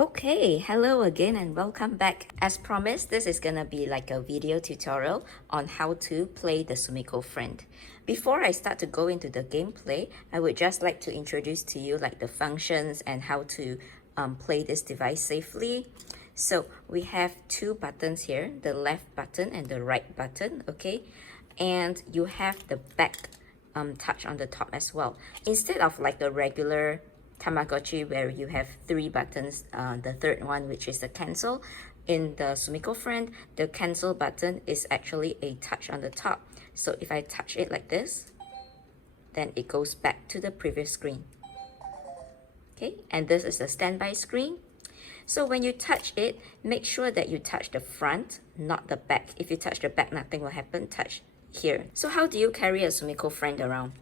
Okay, hello again and welcome back. As promised, this is gonna be like a video tutorial on how to play the Sumikko Friend. Before I start to go into the gameplay, I would just like to introduce to you like the functions and how to play this device safely. So we have two buttons here, the left button and the right button, okay? And you have the back touch on the top as well. Instead of like the regular Tamagotchi where you have three buttons, the third one which is the cancel, in the Sumikko Friend, the cancel button is actually a touch on the top. So if I touch it like this, then it goes back to the previous screen. Okay, and this is the standby screen. So when you touch it, make sure that you touch the front, not the back. If you touch the back, nothing will happen. Touch here. So how do you carry a Sumikko Friend around?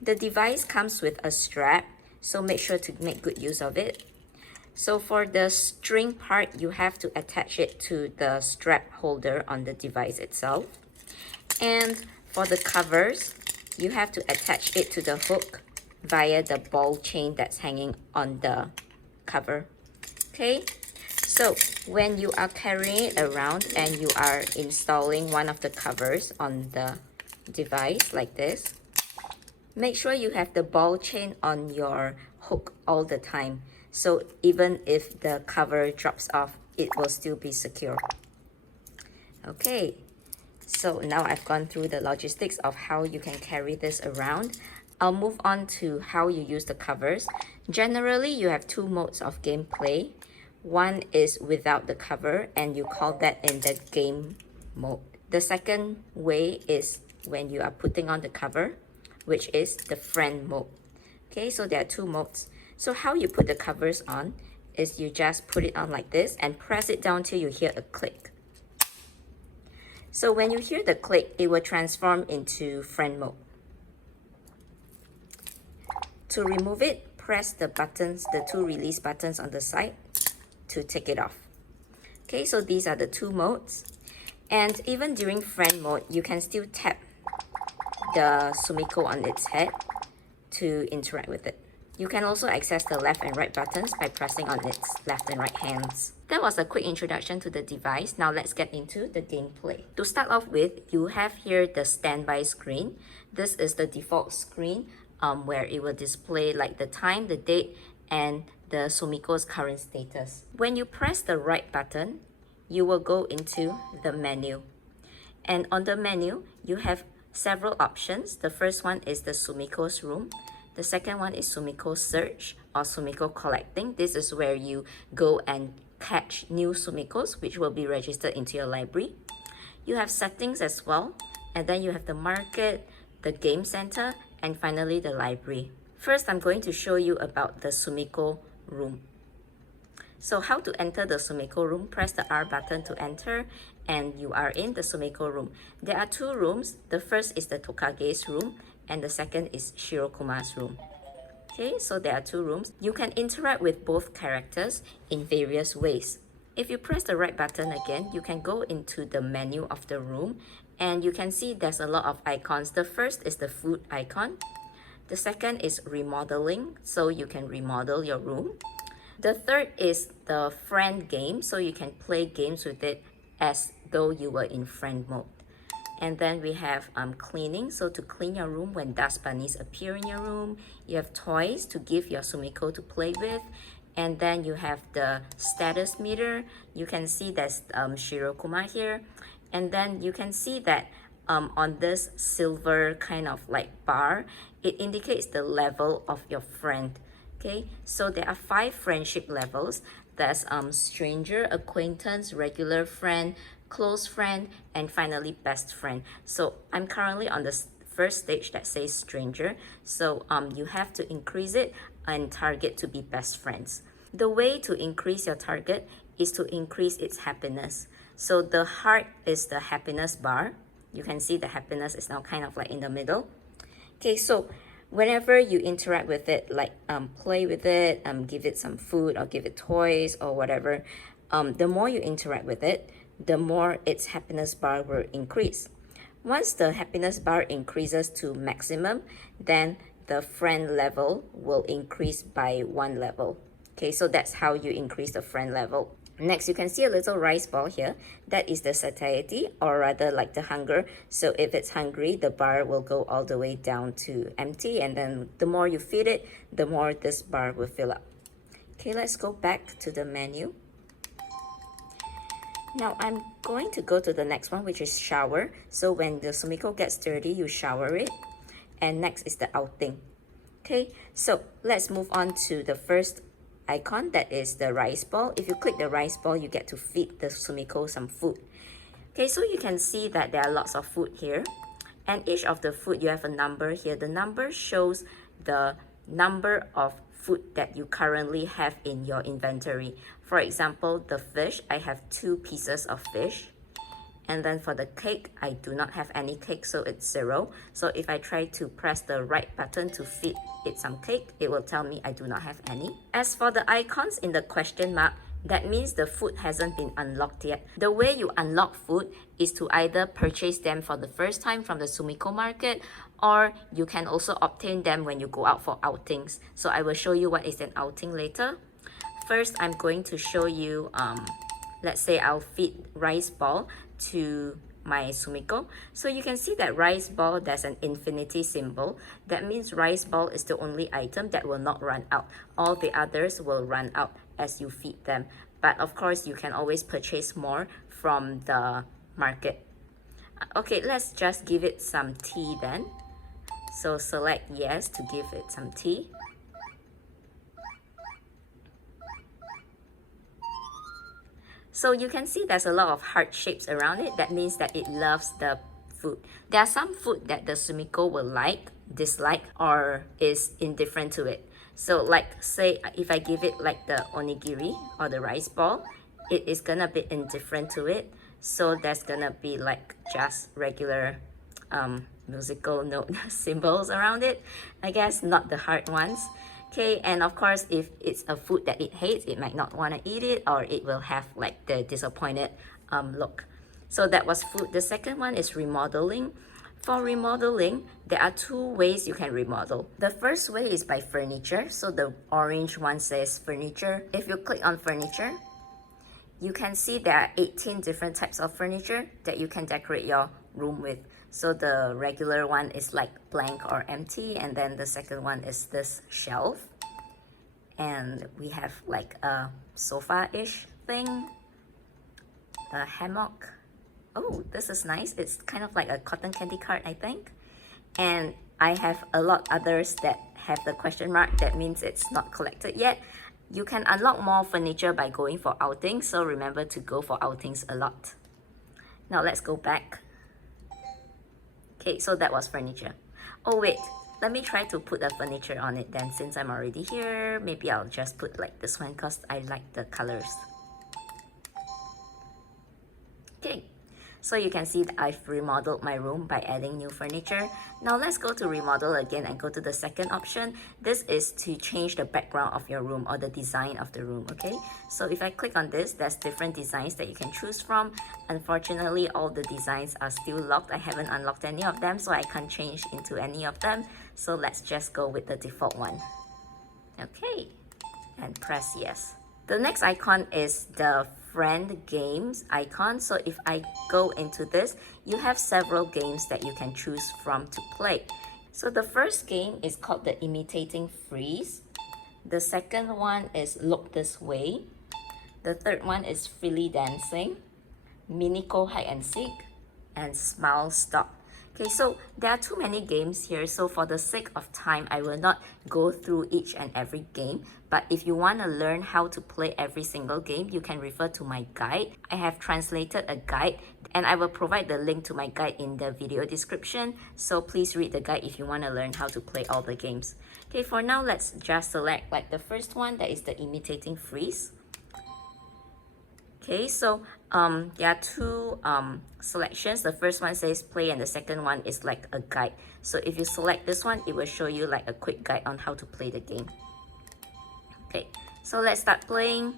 The device comes with a strap, so make sure to make good use of it. So for the string part, you have to attach it to the strap holder on the device itself. And for the covers, you have to attach it to the hook via the ball chain that's hanging on the cover. Okay, so when you are carrying it around and you are installing one of the covers on the device like this, make sure you have the ball chain on your hook all the time. So even if the cover drops off, it will still be secure. Okay, so now I've gone through the logistics of how you can carry this around. I'll move on to how you use the covers. Generally, you have two modes of gameplay. One is without the cover and you call that in the game mode. The second way is when you are putting on the cover, which is the friend mode. Okay, so there are two modes. So how you put the covers on is you just put it on like this and press it down till you hear a click. So when you hear the click, it will transform into friend mode. To remove it, press the buttons, the two release buttons on the side to take it off. Okay, so these are the two modes. And even during friend mode, you can still tap the Sumikko on its head to interact with it. You can also access the left and right buttons by pressing on its left and right hands. That was a quick introduction to the device. Now let's get into the gameplay. To start off with, you have here the standby screen. This is the default screen where it will display like the time, the date, and the Sumikko's current status. When you press the right button, you will go into the menu. And on the menu, you have several options. The first one is the Sumikko's Room. The second one is Sumikko Search or Sumikko Collecting. This is where you go and catch new Sumikkos which will be registered into your library. You have settings as well, and then you have the market, the game center, and finally the library. First, I'm going to show you about the Sumikko Room. So how to enter the Sumikko Room? Press the R button to enter and you are in the Sumikko Room. There are two rooms. The first is the Tokage's room and the second is Shirokuma's room. Okay, so there are two rooms. You can interact with both characters in various ways. If you press the right button again, you can go into the menu of the room and you can see there's a lot of icons. The first is the food icon. The second is remodeling, so you can remodel your room. The third is the friend game, so you can play games with it as though you were in friend mode. And then we have cleaning, so to clean your room when dust bunnies appear in your room. You have toys to give your Sumikko to play with. And then you have the status meter. You can see there's Shirokuma here. And then you can see that on this silver kind of like bar, it indicates the level of your friend. Okay, so there are 5 friendship levels. There's stranger, acquaintance, regular friend, close friend, and finally best friend. So I'm currently on the first stage that says stranger. So you have to increase it and target to be best friends. The way to increase your target is to increase its happiness. So the heart is the happiness bar. You can see the happiness is now kind of like in the middle. Okay, so whenever you interact with it, like play with it, give it some food or give it toys or whatever, the more you interact with it, the more its happiness bar will increase. Once the happiness bar increases to maximum, then the friend level will increase by 1 level. Okay, so that's how you increase the friend level. Next, you can see a little rice ball here. That is the satiety, or rather like the hunger. So if it's hungry, the bar will go all the way down to empty, and then the more you feed it, the more this bar will fill up. Okay, let's go back to the menu. Now I'm going to go to the next one, which is shower. So when the Sumikko gets dirty, you shower it. And next is the outing. Okay, so let's move on to the first icon, that is the rice ball. If you click the rice ball, you get to feed the Sumikko some food. Okay, so you can see that there are lots of food here. And each of the food, you have a number here. The number shows the number of food that you currently have in your inventory. For example, the fish, I have 2 pieces of fish. And then for the cake, I do not have any cake, so it's 0. So if I try to press the right button to feed it some cake, it will tell me I do not have any. As for the icons in the question mark, that means the food hasn't been unlocked yet. The way you unlock food is to either purchase them for the first time from the Sumikko Market, or you can also obtain them when you go out for outings. So I will show you what is an outing later. First, I'm going to show you, let's say I'll feed rice ball to my Sumikko. So you can see that rice ball, there's an infinity symbol. That means rice ball is the only item that will not run out. All the others will run out as you feed them. But of course, you can always purchase more from the market. Okay, let's just give it some tea then. So select yes to give it some tea. So you can see there's a lot of heart shapes around it. That means that it loves the food. There are some food that the Sumikko will like, dislike, or is indifferent to it. So like say if I give it like the onigiri or the rice ball, it is gonna be indifferent to it. So there's gonna be like just regular musical note symbols around it. I guess not the hard ones. Okay, and of course, if it's a food that it hates, it might not want to eat it, or it will have like the disappointed look. So that was food. The second one is remodeling. For remodeling, there are 2 ways you can remodel. The first way is by furniture. So the orange one says furniture. If you click on furniture, you can see there are 18 different types of furniture that you can decorate your room with. So the regular one is like blank or empty, and then the second one is this shelf. And we have like a sofa-ish thing, a hammock. Oh, this is nice. It's kind of like a cotton candy card, I think. And I have a lot others that have the question mark. That means it's not collected yet. You can unlock more furniture by going for outings, so remember to go for outings a lot. Now let's go back. Okay, so that was furniture. Oh wait, let me try to put the furniture on it then, since I'm already here. Maybe I'll just put like this one because I like the colors. Okay, so you can see that I've remodeled my room by adding new furniture. Now let's go to remodel again and go to the second option. This is to change the background of your room or the design of the room, okay? So if I click on this, there's different designs that you can choose from. Unfortunately, all the designs are still locked. I haven't unlocked any of them, so I can't change into any of them. So let's just go with the default one. Okay, and press yes. The next icon is the friend games icon. So if I go into this, you have several games that you can choose from to play. So the first game is called the imitating freeze. The second one is look this way. The third one is freely dancing, Miniko hide and seek, and smile stop. Okay, so there are too many games here, so for the sake of time, I will not go through each and every game. But if you want to learn how to play every single game, you can refer to my guide. I have translated a guide, and I will provide the link to my guide in the video description. So please read the guide if you want to learn how to play all the games. Okay, for now, let's just select like the first one, that is the imitating freeze. Okay, so there are 2 selections. The first one says play, and the second one is like a guide. So if you select this one, it will show you like a quick guide on how to play the game. Okay, so let's start playing.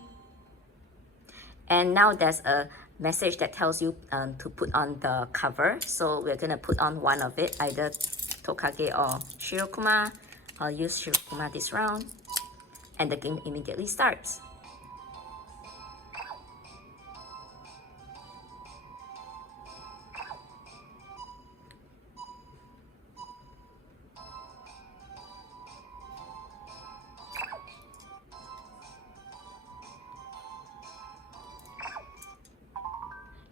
And now there's a message that tells you to put on the cover. So we're gonna put on one of it, either Tokage or Shirokuma. I'll use Shirokuma this round. and the game immediately starts.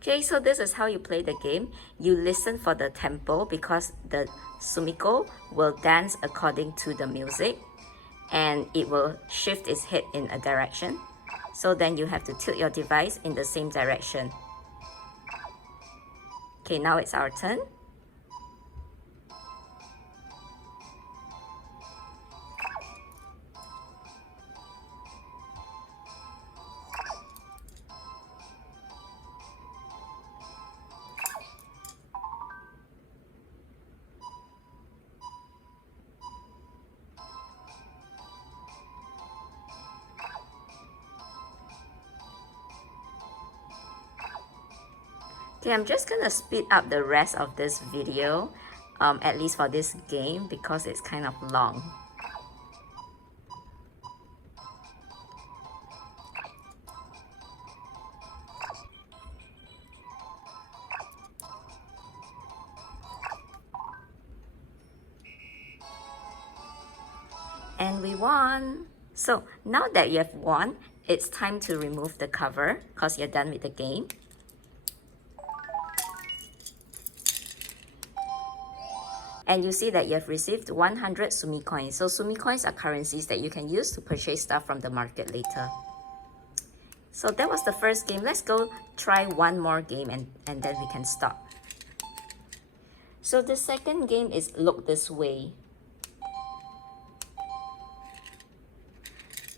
Okay, so this is how you play the game. You listen for the tempo because the Sumikko will dance according to the music and it will shift its head in a direction. So then you have to tilt your device in the same direction. Okay, now it's our turn. Okay, I'm just gonna speed up the rest of this video, at least for this game, because it's kind of long. And we won! So now that you have won, it's time to remove the cover because you're done with the game. And you see that you have received 100 Sumi coins. So Sumi coins are currencies that you can use to purchase stuff from the market later. So that was the first game. Let's go try one more game and then we can stop. So the second game is Look This Way.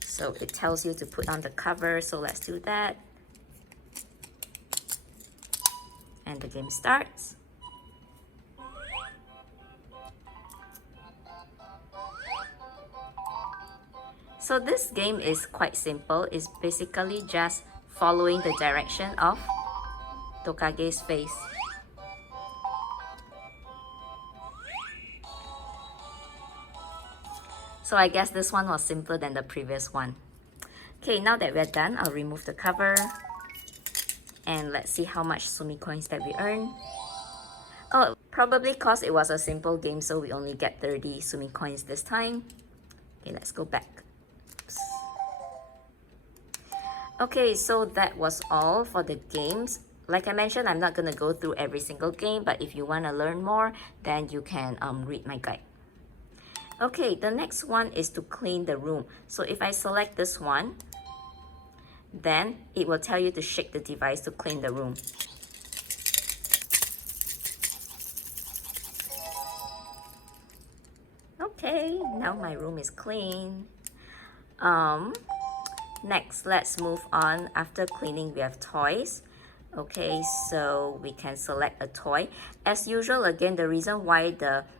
So it tells you to put on the cover, so let's do that. And the game starts. So this game is quite simple. It's basically just following the direction of Tokage's face. So I guess this one was simpler than the previous one. Okay, now that we're done, I'll remove the cover. And let's see how much Sumi coins that we earn. Oh, probably because it was a simple game, so we only get 30 Sumi coins this time. Okay, let's go back. Oops. Okay, so that was all for the games. Like I mentioned, I'm not gonna go through every single game, but if you wanna learn more, then you can read my guide. Okay, the next one is to clean the room. So if I select this one, then it will tell you to shake the device to clean the room. Okay, now my room is clean. Next, let's move on. After cleaning, we have toys. Okay, so we can select a toy. As usual, again, the reason why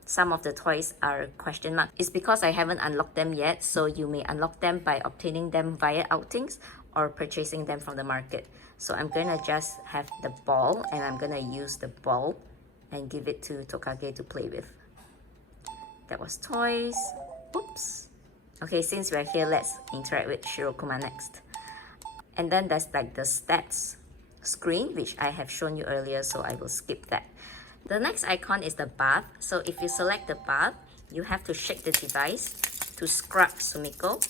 some of the toys are question mark is because I haven't unlocked them yet. So you may unlock them by obtaining them via outings or purchasing them from the market. So I'm gonna just have the ball and I'm gonna use the ball and give it to Tokage to play with. That was toys. Oops. Okay, since we're here, let's interact with Shirokuma next. And then there's like the stats screen, which I have shown you earlier, so I will skip that. The next icon is the bath. So if you select the bath, you have to shake the device to scrub Sumikko.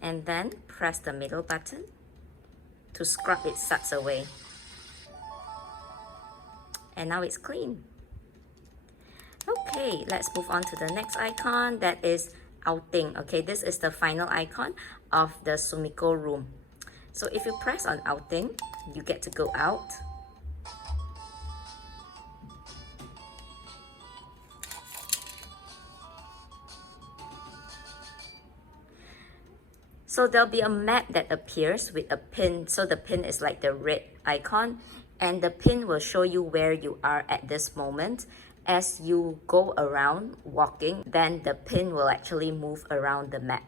And then press the middle button to scrub its suds away. And now it's clean. Okay, let's move on to the next icon, that is outing. Okay, this is the final icon of the Sumikko Room. So if you press on outing, you get to go out. So there'll be a map that appears with a pin. So the pin is like the red icon, and the pin will show you where you are at this moment. As you go around walking, then the pin will actually move around the map.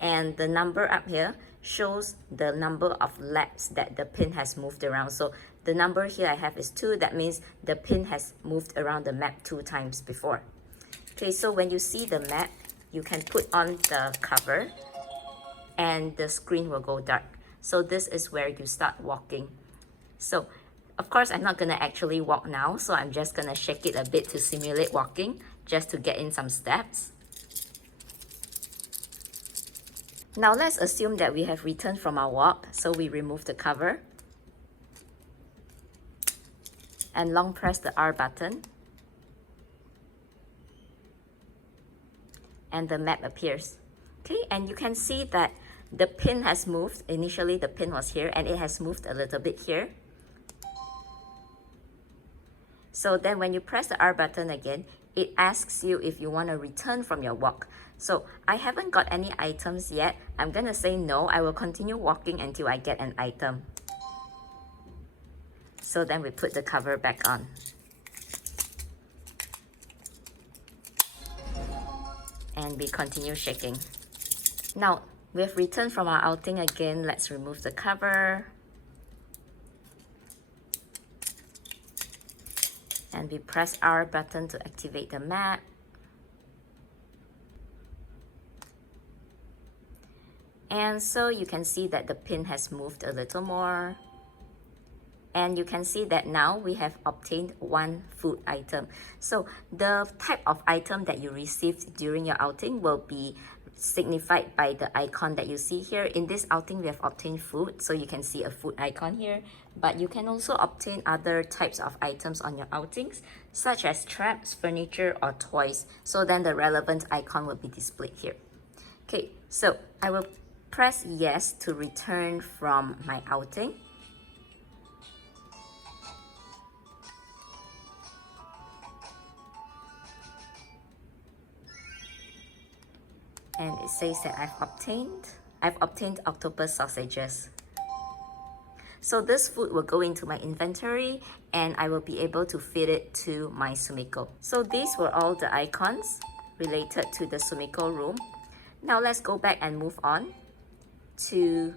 And the number up here shows the number of laps that the pin has moved around. So the number here I have is 2. That means the pin has moved around the map 2 times before. Okay, so when you see the map, you can put on the cover and the screen will go dark. So this is where you start walking. So of course, I'm not gonna actually walk now, so I'm just gonna shake it a bit to simulate walking, just to get in some steps. Now let's assume that we have returned from our walk, so we remove the cover and long press the R button, and the map appears. Okay, and you can see that the pin has moved. Initially the pin was here and it has moved a little bit here. So then when you press the R button again, it asks you if you want to return from your walk. So I haven't got any items yet. I'm gonna say no. I will continue walking until I get an item. So then we put the cover back on. And we continue shaking. Now, we've returned from our outing again. Let's remove the cover. And we press R button to activate the map. And so you can see that the pin has moved a little more. And you can see that now we have obtained 1 food item. So the type of item that you received during your outing will be signified by the icon that you see here. In this outing, we have obtained food, so you can see a food icon here. But you can also obtain other types of items on your outings, such as traps, furniture, or toys. So then the relevant icon will be displayed here. Okay, so I will press yes to return from my outing. And it says that I've obtained octopus sausages. So this food will go into my inventory and I will be able to feed it to my Sumikko. So these were all the icons related to the Sumikko room. Now let's go back and move on to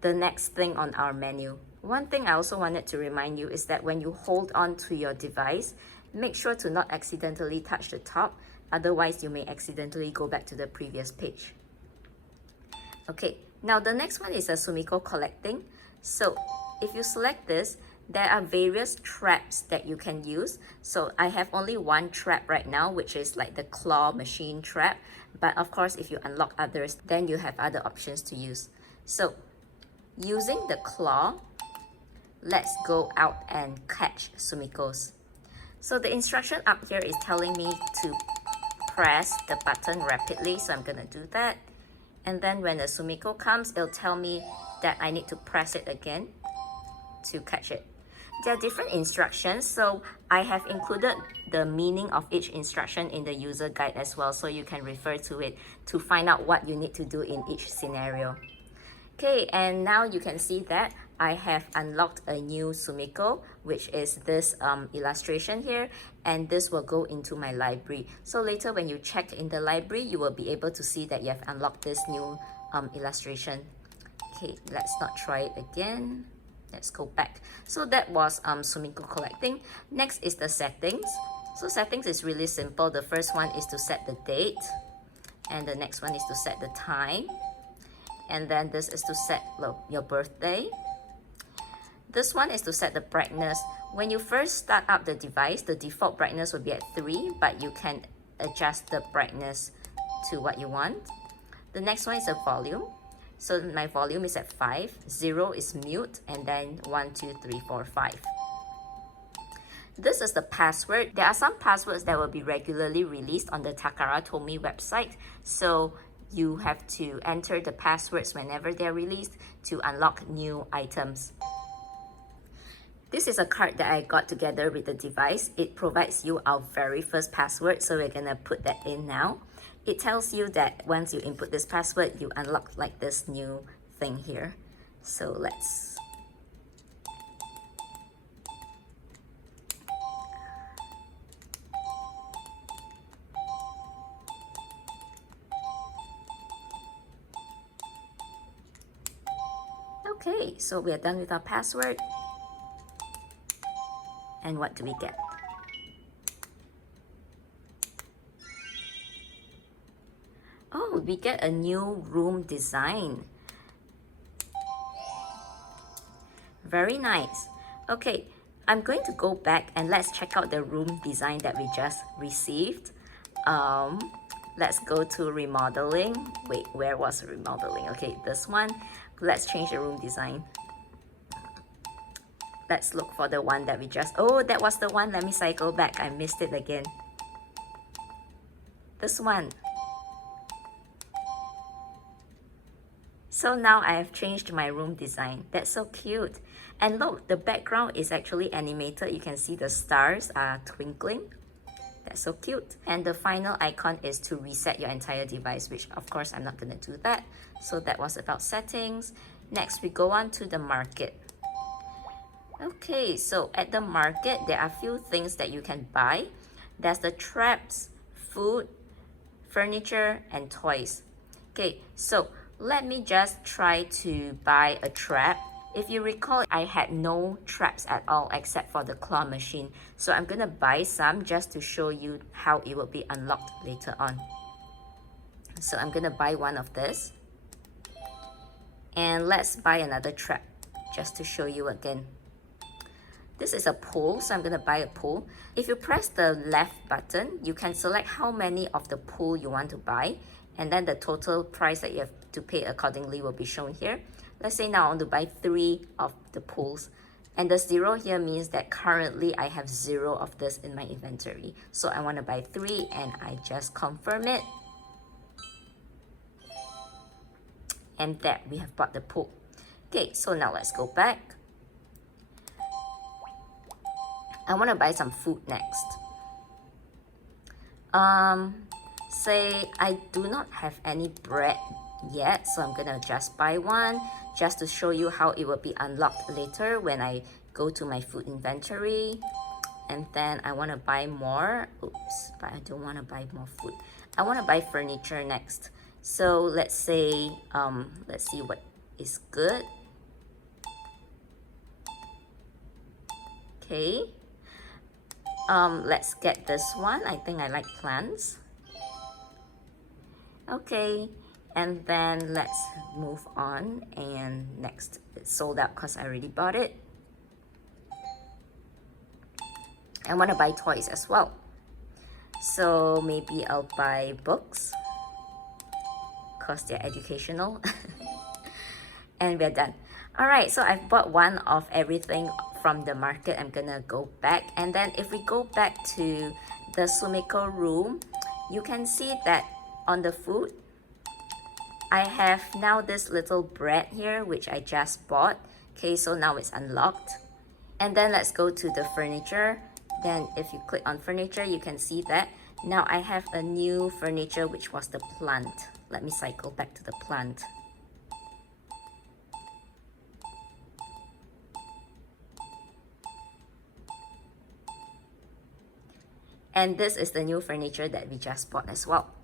the next thing on our menu. One thing I also wanted to remind you is that when you hold on to your device, make sure to not accidentally touch the top. Otherwise, you may accidentally go back to the previous page. Okay, now the next one is a Sumikko Collecting. So if you select this, there are various traps that you can use. So I have only 1 trap right now, which is like the claw machine trap. But of course, if you unlock others, then you have other options to use. So using the claw, let's go out and catch Sumikkos. So the instruction up here is telling me to press the button rapidly, so I'm gonna do that. And then when the Sumikko comes, it'll tell me that I need to press it again to catch it. There are different instructions, so I have included the meaning of each instruction in the user guide as well, so you can refer to it to find out what you need to do in each scenario. Okay, and now you can see that I have unlocked a new Sumikko, which is this illustration here, and this will go into my library. So later when you check in the library, you will be able to see that you have unlocked this new illustration. Okay, let's not try it again. Let's go back. So that was Sumikko Collecting. Next is the settings. So settings is really simple. The first one is to set the date, and the next one is to set the time, and then this is to set your birthday. This one is to set the brightness. When you first start up the device, the default brightness will be at 3, but you can adjust the brightness to what you want. The next one is a volume. So my volume is at 5, 0 is mute, and then 1, 2, 3, 4, 5. This is the password. There are some passwords that will be regularly released on the Takara Tomy website. So you have to enter the passwords whenever they're released to unlock new items. This is a card that I got together with the device. It provides you our very first password, so we're gonna put that in now. It tells you that once you input this password, you unlock like this new thing here. So let's Okay, so we are done with our password. And what do we get? Oh, we get a new room design. Very nice. Okay, I'm going to go back and let's check out the room design that we just received. Let's go to remodeling. Wait, where was remodeling? Okay, this one. Let's change the room design. Let's look for the one that we just... Oh, that was the one. Let me cycle back. I missed it again. This one. So now I have changed my room design. That's so cute. And look, the background is actually animated. You can see the stars are twinkling. That's so cute. And the final icon is to reset your entire device, which of course I'm not going to do that. So that was about settings. Next, we go on to the market. Okay, so at the market, there are a few things that you can buy. There's the traps, food, furniture, and toys. Okay, so let me just try to buy a trap. If you recall, I had no traps at all except for the claw machine. So I'm gonna buy some just to show you how it will be unlocked later on. So I'm gonna buy one of this. And let's buy another trap just to show you again. This is a pool, so I'm gonna buy a pool. If you press the left button, you can select how many of the pool you want to buy, and then the total price that you have to pay accordingly will be shown here. Let's say now I want to buy 3 of the pools, and the 0 here means that currently I have 0 of this in my inventory. So I want to buy 3 and I just confirm it. And there, we have bought the pool. Okay, so now let's go back. I want to buy some food next. Say I do not have any bread yet, so I'm gonna just buy one just to show you how it will be unlocked later when I go to my food inventory. And then I want to buy more. Oops, but I don't want to buy more food. I want to buy furniture next. So let's say, let's see what is good. Okay. Let's get this one. I think I like plants. Okay, and then let's move on. And next, it's sold out because I already bought it. I want to buy toys as well. So maybe I'll buy books because they're educational. And we're done. Alright, so I've bought one of everything from the market. I'm gonna go back, and then if we go back to the Sumikko room, you can see that on the food I have now this little bread here which I just bought. Okay, so now it's unlocked. And then let's go to the furniture. Then if you click on furniture, you can see that now I have a new furniture, which was the plant. Let me cycle back to the plant. And this is the new furniture that we just bought as well.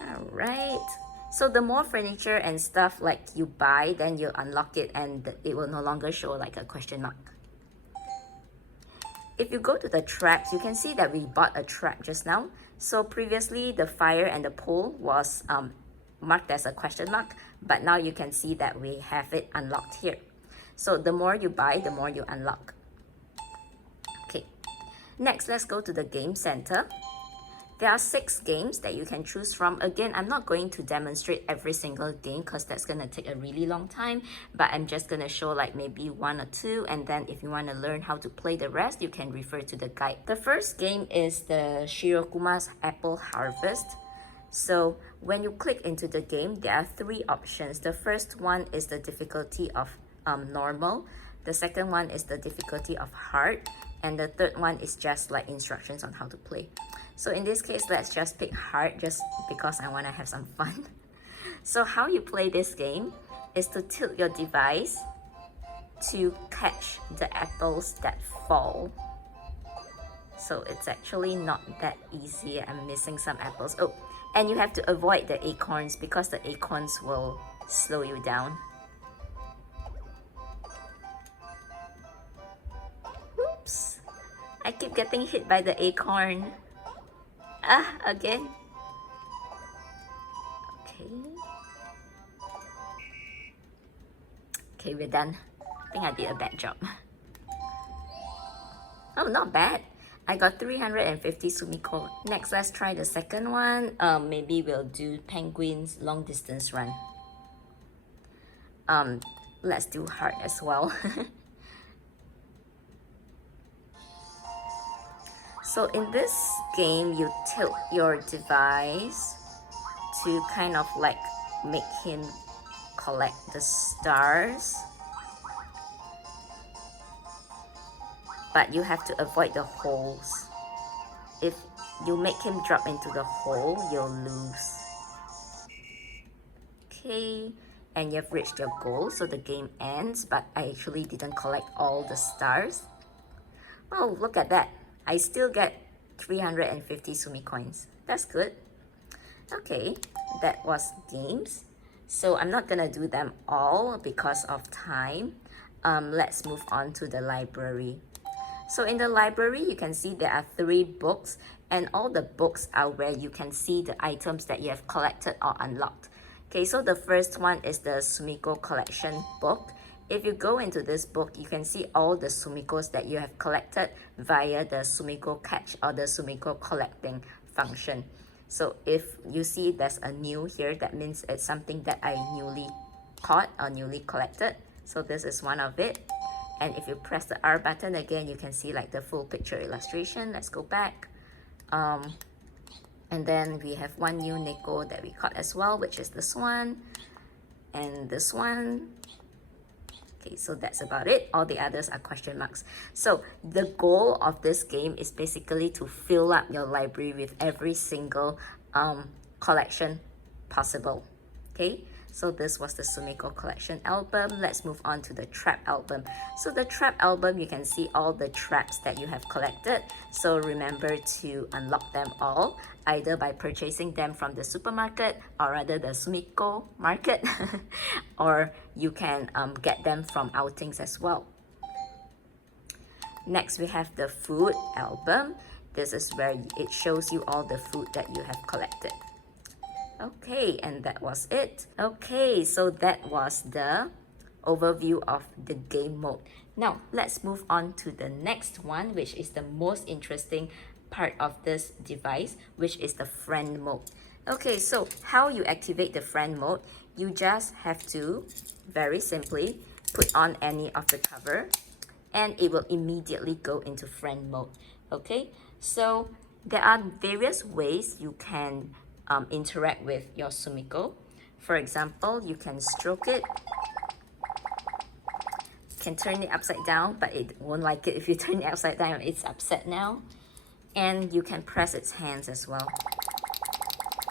Alright, so the more furniture and stuff like you buy, then you unlock it and it will no longer show like a question mark. If you go to the traps, you can see that we bought a trap just now. So previously the fire and the pole was marked as a question mark, but now you can see that we have it unlocked here. So the more you buy, the more you unlock. Okay, next let's go to the game center. There are 6 games that you can choose from. Again, I'm not going to demonstrate every single game because that's going to take a really long time, but I'm just going to show like maybe 1 or 2, and then if you want to learn how to play the rest, you can refer to the guide. The first game is the Shirokuma's Apple Harvest. So when you click into the game, there are 3 options. The first one is the difficulty of normal. The second one is the difficulty of hard, and the third one is just like instructions on how to play. So in this case, let's just pick hard just because I want to have some fun. So how you play this game is to tilt your device to catch the apples that fall. So it's actually not that easy. I'm missing some apples. Oh, and you have to avoid the acorns because the acorns will slow you down. I keep getting hit by the acorn. Ah, again. Okay. Okay, we're done. I think I did a bad job. Oh, not bad. I got 350 Sumikko. Next, let's try the second one. Maybe we'll do penguins long distance run. Let's do heart as well. So in this game, you tilt your device to kind of like make him collect the stars. But you have to avoid the holes. If you make him drop into the hole, you'll lose. Okay, and you've reached your goal, so the game ends, but I actually didn't collect all the stars. Oh, look at that. I still get 350 Sumi coins. That's good. Okay, that was games. So I'm not gonna do them all because of time. Let's move on to the library. So in the library, you can see there are 3 books, and all the books are where you can see the items that you have collected or unlocked. Okay, so the first one is the Sumikko Collection book. If you go into this book, you can see all the Sumikkos that you have collected via the Sumikko Catch or the Sumikko Collecting function. So if you see there's a new here, that means it's something that I newly caught or newly collected. So this is one of it. And if you press the R button again, you can see like the full picture illustration. Let's go back. And then we have one new Neko that we caught as well, which is this one and this one. Okay, so that's about it. All the others are question marks. So the goal of this game is basically to fill up your library with every single collection possible. Okay, so this was the Sumikko Collection album. Let's move on to the trap album. So the trap album, you can see all the traps that you have collected. So remember to unlock them all, either by purchasing them from the supermarket or rather the Sumikko Market, or you can get them from outings as well. Next, we have the food album. This is where it shows you all the food that you have collected. Okay, and that was it. Okay, so that was the overview of the game mode. Now, let's move on to the next one, which is the most interesting part of this device, which is the friend mode. Okay, so how you activate the friend mode, you just have to, very simply, put on any of the cover, and it will immediately go into friend mode. Okay, so there are various ways you can interact with your Sumikko. For example, you can stroke it, can turn it upside down, but it won't like it if you turn it upside down. It's upset now. And you can press its hands as well.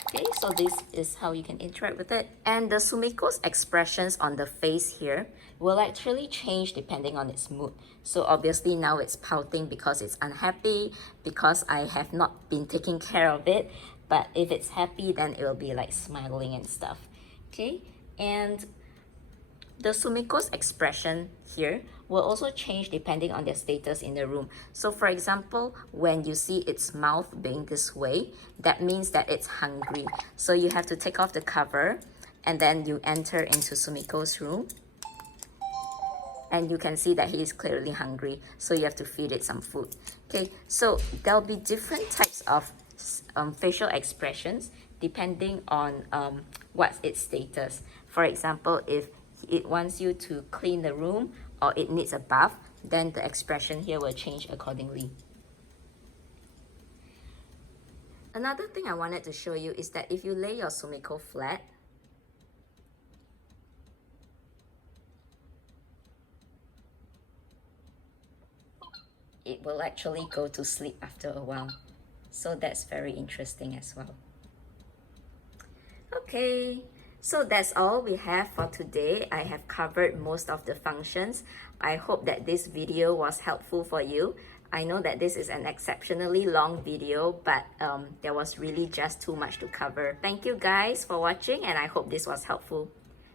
Okay, so this is how you can interact with it. And the Sumikko's expressions on the face here will actually change depending on its mood. So obviously now it's pouting because it's unhappy, because I have not been taking care of it. But if it's happy, then it will be like smiling and stuff. Okay, and the Sumikko's expression here will also change depending on their status in the room. So for example, when you see its mouth being this way, that means that it's hungry. So you have to take off the cover and then you enter into Sumikko's room. And you can see that he is clearly hungry. So you have to feed it some food. Okay, so there'll be different types of facial expressions depending on what's its status. For example, if it wants you to clean the room or it needs a bath, then the expression here will change accordingly. Another thing I wanted to show you is that if you lay your Sumikko flat, it will actually go to sleep after a while. So that's very interesting as well. Okay, so that's all we have for today. I have covered most of the functions. I hope that this video was helpful for you. I know that this is an exceptionally long video, but there was really just too much to cover. Thank you guys for watching, and I hope this was helpful.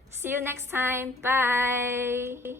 See you next time. Bye!